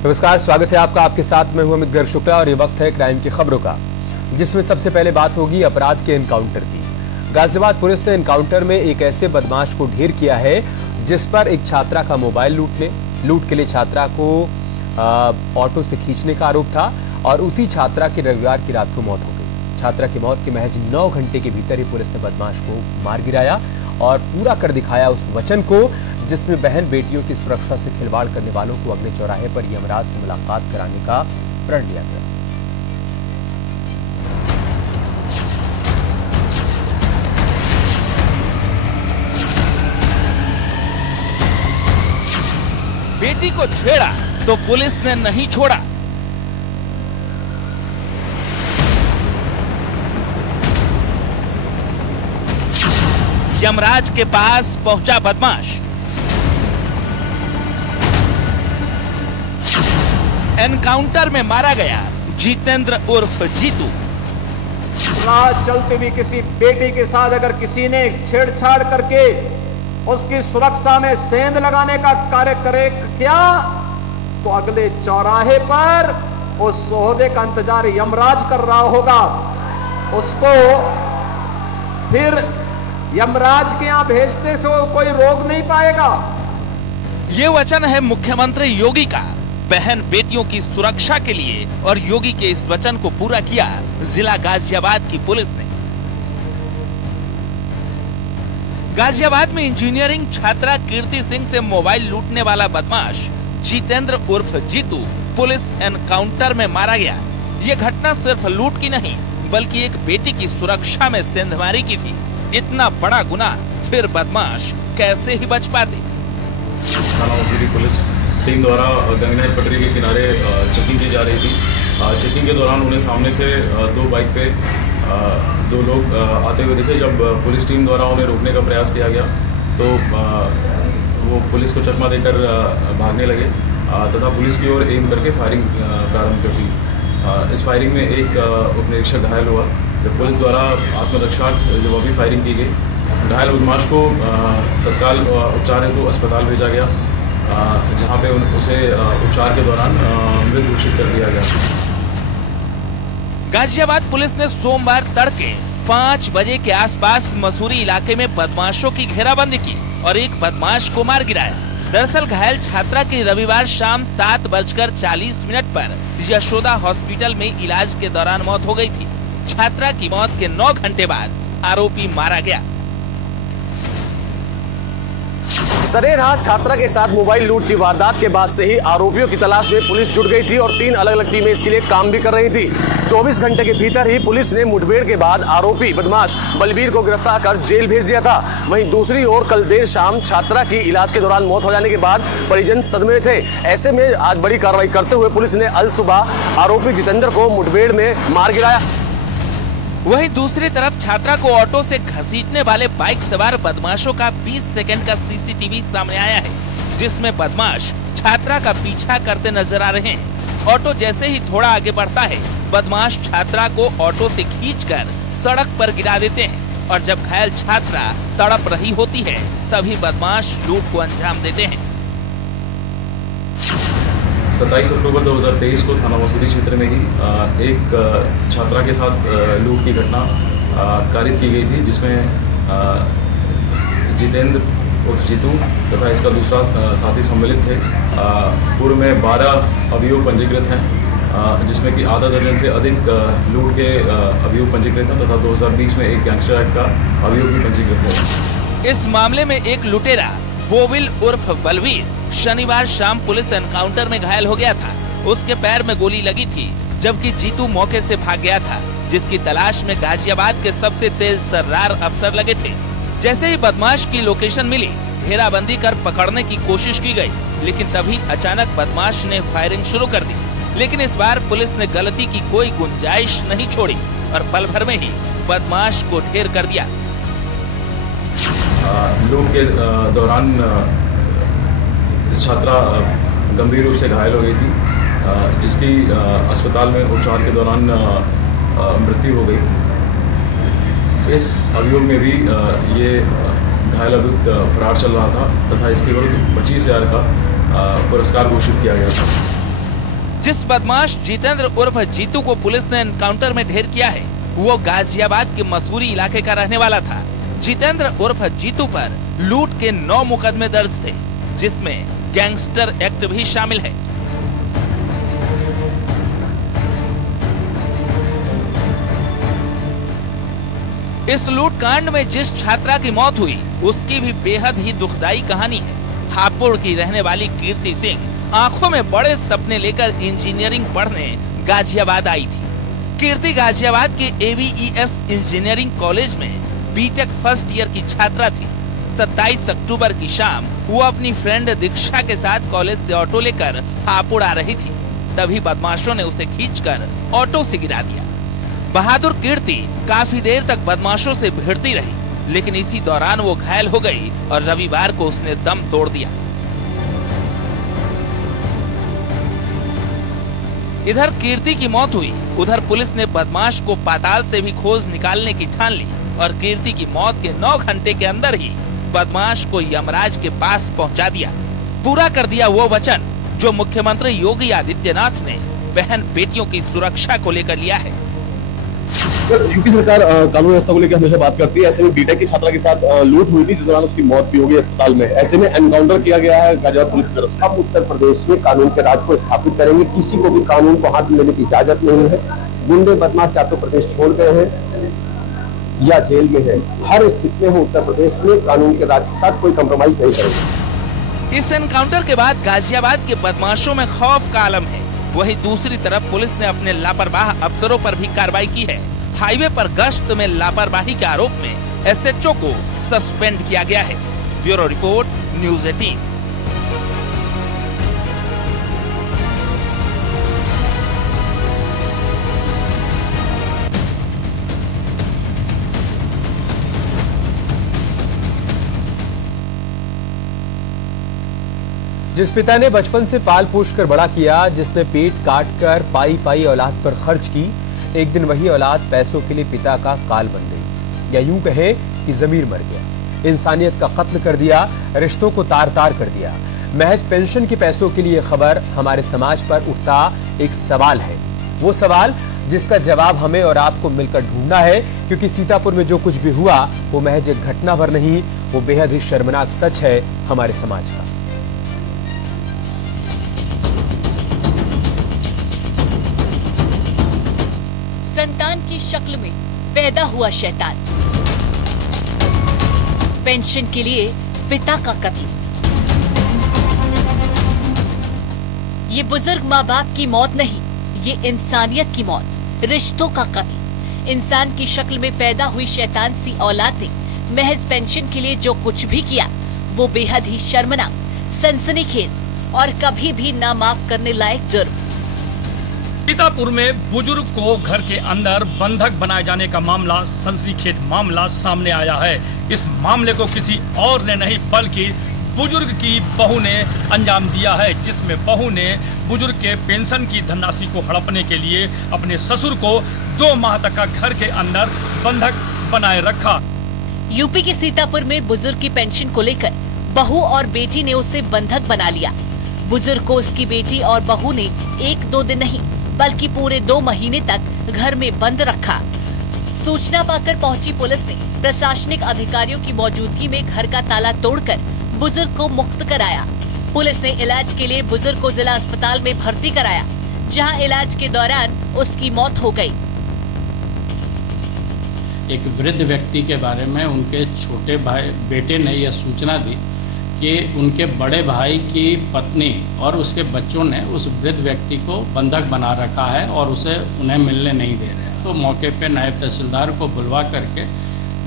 नमस्कार, स्वागत है आपका। आपके साथ मैं हूं अमित गर्ग शुक्ला और ये वक्त है क्राइम की खबरों का, जिसमें सबसे पहले बात होगी अपराध के एनकाउंटर की। गाजियाबाद पुलिस ने एनकाउंटर में एक ऐसे बदमाश को ढेर किया है जिस पर एक छात्रा का मोबाइल लूट के लिए छात्रा को ऑटो से खींचने का आरोप था और उसी छात्रा की रविवार की रात को मौत हो गई। छात्रा की मौत के महज 9 घंटे के भीतर ही पुलिस ने बदमाश को मार गिराया और पूरा कर दिखाया उस वचन को जिसमें बहन बेटियों की सुरक्षा से खिलवाड़ करने वालों को अगले चौराहे पर यमराज से मुलाकात कराने का प्रण लिया गया। बेटी को छेड़ा तो पुलिस ने नहीं छोड़ा। यमराज के पास पहुंचा बदमाश। एनकाउंटर में मारा गया जितेंद्र उर्फ जीतू। रात चलती हुई किसी बेटी के साथ अगर किसी ने छेड़छाड़ करके उसकी सुरक्षा में सेंध लगाने का कार्य करे क्या तो अगले चौराहे पर उस सोहदे का इंतजार यमराज कर रहा होगा। उसको फिर यमराज के यहां भेजते से कोई रोक नहीं पाएगा। ये वचन है मुख्यमंत्री योगी का बहन बेटियों की सुरक्षा के लिए, और योगी के इस वचन को पूरा किया जिला गाजियाबाद की पुलिस ने। गाजियाबाद में इंजीनियरिंग छात्रा कीर्ति सिंह से मोबाइल लूटने वाला बदमाश जितेंद्र उर्फ जीतू पुलिस एनकाउंटर में मारा गया। ये घटना सिर्फ लूट की नहीं बल्कि एक बेटी की सुरक्षा में सेंधमारी की थी। इतना बड़ा गुनाह फिर बदमाश कैसे ही बच पाते। पुलिस टीम द्वारा गंगनहर पटरी के किनारे चेकिंग की जा रही थी। चेकिंग के दौरान उन्हें सामने से 2 बाइक पे 2 लोग आते हुए दिखे। जब पुलिस टीम द्वारा उन्हें रोकने का प्रयास किया गया तो वो पुलिस को चकमा देकर भागने लगे तथा पुलिस की ओर एम करके फायरिंग प्रारंभ कर दी। इस फायरिंग में एक उपनिरीक्षक घायल हुआ। जब पुलिस द्वारा आत्मरक्षा जब अभी फायरिंग की गई, घायल बदमाश को तत्काल उपचार हेतु अस्पताल भेजा गया, जहां पे उसे उपचार के दौरान मृत घोषित कर दिया गया। गाजियाबाद पुलिस ने सोमवार तड़के 5 बजे के आसपास मसूरी इलाके में बदमाशों की घेराबंदी की और एक बदमाश को मार गिराया। दरअसल घायल छात्रा की रविवार शाम 7:40 पर यशोदा हॉस्पिटल में इलाज के दौरान मौत हो गई थी। छात्रा की मौत के 9 घंटे बाद आरोपी मारा गया। सरेराह छात्रा के साथ मोबाइल लूट की वारदात के बाद से ही आरोपियों की तलाश में पुलिस जुट गई थी और 3 अलग-अलग टीमें इसके लिए काम भी कर रही थी। 24 घंटे के भीतर ही पुलिस ने मुठभेड़ के बाद आरोपी बदमाश बलबीर को गिरफ्तार कर जेल भेज दिया था। वहीं दूसरी ओर कल देर शाम छात्रा की इलाज के दौरान मौत हो जाने के बाद परिजन सदमे में थे। ऐसे में आज बड़ी कार्रवाई करते हुए पुलिस ने अल सुबह आरोपी जितेंद्र को मुठभेड़ में मार गिराया। वहीं दूसरी तरफ छात्रा को ऑटो से घसीटने वाले बाइक सवार बदमाशों का 20 सेकंड का सीसीटीवी सामने आया है, जिसमें बदमाश छात्रा का पीछा करते नजर आ रहे हैं। ऑटो जैसे ही थोड़ा आगे बढ़ता है, बदमाश छात्रा को ऑटो से खींचकर सड़क पर गिरा देते हैं और जब घायल छात्रा तड़प रही होती है तभी बदमाश लूट को अंजाम देते हैं। 27 अक्टूबर 2023 को थाना मसूरी क्षेत्र में ही एक छात्रा के साथ लूट की घटना कारित की गई थी, जिसमें जितेंद्र उर्फ जीतू तथा इसका दूसरा साथी सम्मिलित थे। पूर्व में 12 अभियोग पंजीकृत हैं, जिसमें कि आधा दर्जन से अधिक लूट के अभियोग पंजीकृत हैं तथा 2020 में एक गैंगस्टर एक्ट का अभियोग भी पंजीकृत है। इस मामले में एक लुटेरा बोविल उर्फ बलवीर शनिवार शाम पुलिस एनकाउंटर में घायल हो गया था। उसके पैर में गोली लगी थी, जबकि जीतू मौके से भाग गया था, जिसकी तलाश में गाजियाबाद के सबसे तेज तर्रार अफसर लगे थे। जैसे ही बदमाश की लोकेशन मिली, घेराबंदी कर पकड़ने की कोशिश की गई, लेकिन तभी अचानक बदमाश ने फायरिंग शुरू कर दी। लेकिन इस बार पुलिस ने गलती की कोई गुंजाइश नहीं छोड़ी और पल भर में ही बदमाश को ढेर कर दिया। लूट के दौरान छात्रा गंभीर रूप से घायल हो गई थी, जिसकी अस्पताल में उपचार के दौरान मृत्यु हो गई। इस अभियोग में भी ये घायल अभियुक्त फरार चल रहा था तथा इसके विरुद्ध 25,000 का पुरस्कार घोषित किया गया था। जिस बदमाश जितेंद्र उर्फ जीतू को पुलिस ने एनकाउंटर में ढेर किया है वो गाजियाबाद के मसूरी इलाके का रहने वाला था। जितेंद्र उर्फ जीतू पर लूट के 9 मुकदमे दर्ज थे, जिसमें गैंगस्टर एक्ट भी शामिल है। इस लूट कांड में जिस छात्रा की मौत हुई उसकी भी बेहद ही दुखदाई कहानी है। हापुड़ की रहने वाली कीर्ति सिंह आंखों में बड़े सपने लेकर इंजीनियरिंग पढ़ने गाजियाबाद आई थी। कीर्ति गाजियाबाद के AVES इंजीनियरिंग कॉलेज में बीटेक फर्स्ट ईयर की छात्रा थी। 27 अक्टूबर की शाम वो अपनी फ्रेंड दीक्षा के साथ कॉलेज से ऑटो लेकर हापुड़ आ रही थी। तभी बदमाशों ने उसे खींचकर ऑटो से गिरा दिया। बहादुर कीर्ति काफी देर तक बदमाशों से भिड़ती रही, लेकिन इसी दौरान वो घायल हो गई और रविवार को उसने दम तोड़ दिया। इधर कीर्ति की मौत हुई, उधर पुलिस ने बदमाश को पाताल से भी खोज निकालने की ठान ली और कीर्ति की मौत के 9 घंटे के अंदर ही बदमाश को यमराज के पास पहुंचा दिया। पूरा कर दिया वो वचन जो मुख्यमंत्री योगी आदित्यनाथ ने बहन बेटियों की सुरक्षा को लेकर लिया है। यूपी सरकार कानून व्यवस्था को लेकर हमेशा बात करती है। ऐसे में बीटेक की छात्रा के साथ लूट हुई थी, जिस दौरान उसकी मौत भी हो गई अस्पताल में। ऐसे में एनकाउंटर किया गया है गाजियाबाद पुलिस की तरफ से। हम उत्तर प्रदेश में कानून के राज को स्थापित करेंगे, किसी को भी कानून को हाथ में लेने की इजाजत नहीं है। गुंडे बदमाश या तो प्रदेश छोड़ गए हैं या जेल में है। हर स्थिति में उत्तर प्रदेश में कानून के राज के साथ कोई कम्प्रोमाइज नहीं करेंगे। इस एनकाउंटर के बाद गाजियाबाद के बदमाशों में खौफ का आलम है। वहीं दूसरी तरफ पुलिस ने अपने लापरवाह अफसरों पर भी कार्रवाई की है। हाईवे पर गश्त में लापरवाही के आरोप में SHO को सस्पेंड किया गया है। Bureau report, news 18। जिस पिता ने बचपन से पाल पोष कर बड़ा किया, जिसने पेट काट कर पाई पाई औलाद पर खर्च की, एक दिन वही औलाद पैसों के लिए पिता का काल बन गई, या यूं कहे कि जमीर मर गया। इंसानियत का कत्ल कर दिया, रिश्तों को तार तार कर दिया। महज पेंशन के पैसों के लिए खबर हमारे समाज पर उठता एक सवाल है। वो सवाल जिसका जवाब हमें और आपको मिलकर ढूंढना है, क्योंकि सीतापुर में जो कुछ भी हुआ वो महज एक घटना भर नहीं, वो बेहद ही शर्मनाक सच है हमारे समाज का। संतान की शक्ल में पैदा हुआ शैतान, पेंशन के लिए पिता का कत्ल। ये बुजुर्ग माँ बाप की मौत नहीं, ये इंसानियत की मौत, रिश्तों का कत्ल। इंसान की शक्ल में पैदा हुई शैतान सी औलाद ने महज पेंशन के लिए जो कुछ भी किया वो बेहद ही शर्मनाक, सनसनीखेज और कभी भी ना माफ करने लायक जुर्म। सीतापुर में बुजुर्ग को घर के अंदर बंधक बनाए जाने का मामला, सनसनीखेज मामला सामने आया है। इस मामले को किसी और ने नहीं बल्कि बुजुर्ग की बहू ने अंजाम दिया है, जिसमें बहू ने बुजुर्ग के पेंशन की धनराशि को हड़पने के लिए अपने ससुर को 2 माह तक का घर के अंदर बंधक बनाए रखा। यूपी के सीतापुर में बुजुर्ग की पेंशन को लेकर बहू और बेटी ने उसे बंधक बना लिया। बुजुर्ग को उसकी बेटी और बहू ने 1-2 दिन नहीं बल्कि पूरे 2 महीने तक घर में बंद रखा। सूचना पाकर पहुंची पुलिस ने प्रशासनिक अधिकारियों की मौजूदगी में घर का ताला तोड़कर बुजुर्ग को मुक्त कराया। पुलिस ने इलाज के लिए बुजुर्ग को जिला अस्पताल में भर्ती कराया, जहां इलाज के दौरान उसकी मौत हो गई। एक वृद्ध व्यक्ति के बारे में उनके छोटे भाई बेटे ने यह सूचना दी कि उनके बड़े भाई की पत्नी और उसके बच्चों ने उस वृद्ध व्यक्ति को बंधक बना रखा है और उसे उन्हें मिलने नहीं दे रहे हैं। तो मौके पे नायब तहसीलदार को बुलवा करके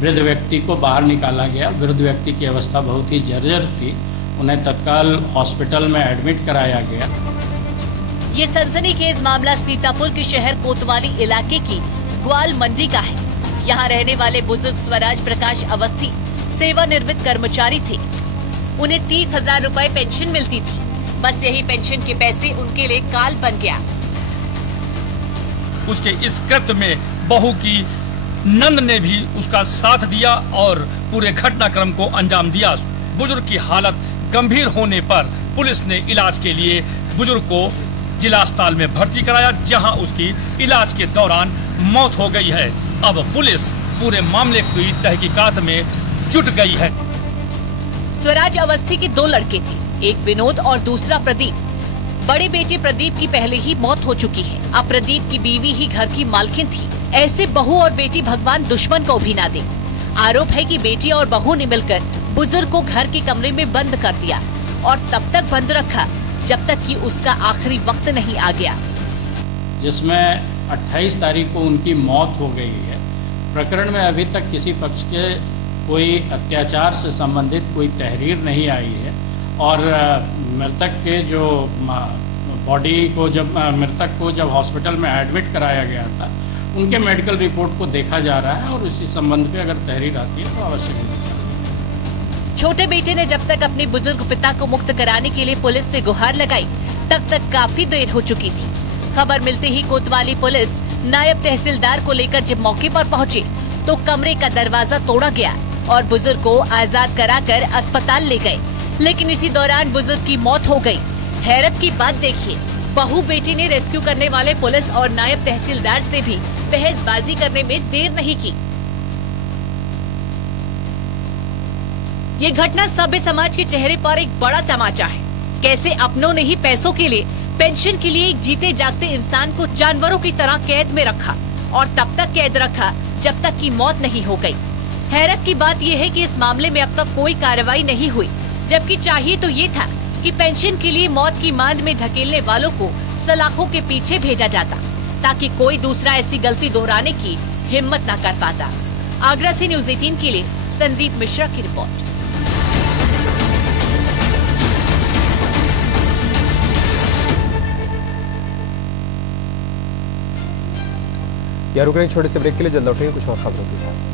वृद्ध व्यक्ति को बाहर निकाला गया। वृद्ध व्यक्ति की अवस्था बहुत ही जर्जर थी, उन्हें तत्काल हॉस्पिटल में एडमिट कराया गया। ये सनसनीखेज मामला सीतापुर के शहर कोतवाली इलाके की ग्वाल मंडी का है। यहाँ रहने वाले बुजुर्ग स्वराज प्रकाश अवस्थी सेवानिवृत्त कर्मचारी थे। उन्हें 30,000 रुपए पेंशन मिलती थी। बस यही पेंशन के पैसे उनके लिए काल बन गया। उसके इस कृत्य में बहू की नंद ने भी उसका साथ दिया और पूरे घटनाक्रम को अंजाम दिया। बुजुर्ग की हालत गंभीर होने पर पुलिस ने इलाज के लिए बुजुर्ग को जिला अस्पताल में भर्ती कराया, जहां उसकी इलाज के दौरान मौत हो गई है। अब पुलिस पूरे मामले की तहकीकात में जुट गई है। स्वराज अवस्थी के 2 लड़के थे, एक विनोद और दूसरा प्रदीप। बड़े बेटे प्रदीप की पहले ही मौत हो चुकी है। अब प्रदीप की बीवी ही घर की मालकिन थी। ऐसे बहू और बेटी भगवान दुश्मन को भी ना दे। आरोप है कि बेटी और बहू ने मिलकर बुजुर्ग को घर के कमरे में बंद कर दिया और तब तक बंद रखा जब तक कि उसका आखिरी वक्त नहीं आ गया, जिसमें 28 तारीख को उनकी मौत हो गई है। प्रकरण में अभी तक किसी पक्ष के कोई अत्याचार से संबंधित कोई तहरीर नहीं आई है और मृतक के जो बॉडी को मृतक को जब हॉस्पिटल में एडमिट कराया गया था, उनके मेडिकल रिपोर्ट को देखा जा रहा है और इसी संबंध में अगर तहरीर आती है तो अवश्य मिलेगी। छोटे बेटे ने जब तक अपने बुजुर्ग पिता को मुक्त कराने के लिए पुलिस से गुहार लगाई, तब तक काफी देर हो चुकी थी। खबर मिलते ही कोतवाली पुलिस नायब तहसीलदार को लेकर जब मौके पर पहुंचे तो कमरे का दरवाजा तोड़ा गया और बुजुर्ग को आजाद कराकर अस्पताल ले गए, लेकिन इसी दौरान बुजुर्ग की मौत हो गई। हैरत की बात देखिए, बहू बेटी ने रेस्क्यू करने वाले पुलिस और नायब तहसीलदार से भी बहसबाजी करने में देर नहीं की। ये घटना सभ्य समाज के चेहरे पर एक बड़ा तमाचा है। कैसे अपनों ने ही पैसों के लिए, पेंशन के लिए एक जीते जागते इंसान को जानवरों की तरह कैद में रखा और तब तक कैद रखा जब तक कि मौत नहीं हो गई। हैरत की बात यह है कि इस मामले में अब तक कोई कार्रवाई नहीं हुई, जबकि चाहिए तो ये था कि पेंशन के लिए मौत की मांद में ढकेलने वालों को सलाखों के पीछे भेजा जाता, ताकि कोई दूसरा ऐसी गलती दोहराने की हिम्मत न कर पाता। आगरा से न्यूज़ 18 के लिए संदीप मिश्रा की रिपोर्ट। रुक रहे छोटे से ब्रेक के लिए, जल्द लौटेंगे कुछ और खबरों के साथ।